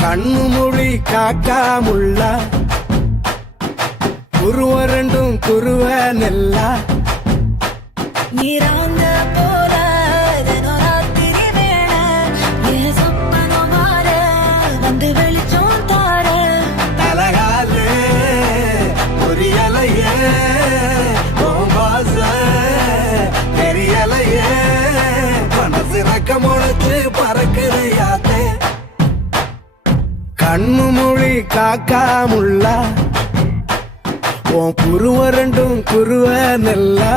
கண்ணு மொழி காக்காமுள்ள குருவ ரெண்டும் குருவ நெல்லா நீராங்க போல ராத்திரி வேள என் சொப்பனம் மாற வந்து வெளிச்சம் தார தலகாலே பொரியலையே பாச தெரியலையே மனசு ரக்க முளைச்சு பறக்குதையாத்தே கண்ணு மொழி காக்காமுள்ள உன் குருவ ரெண்டும் குருவ நெல்லா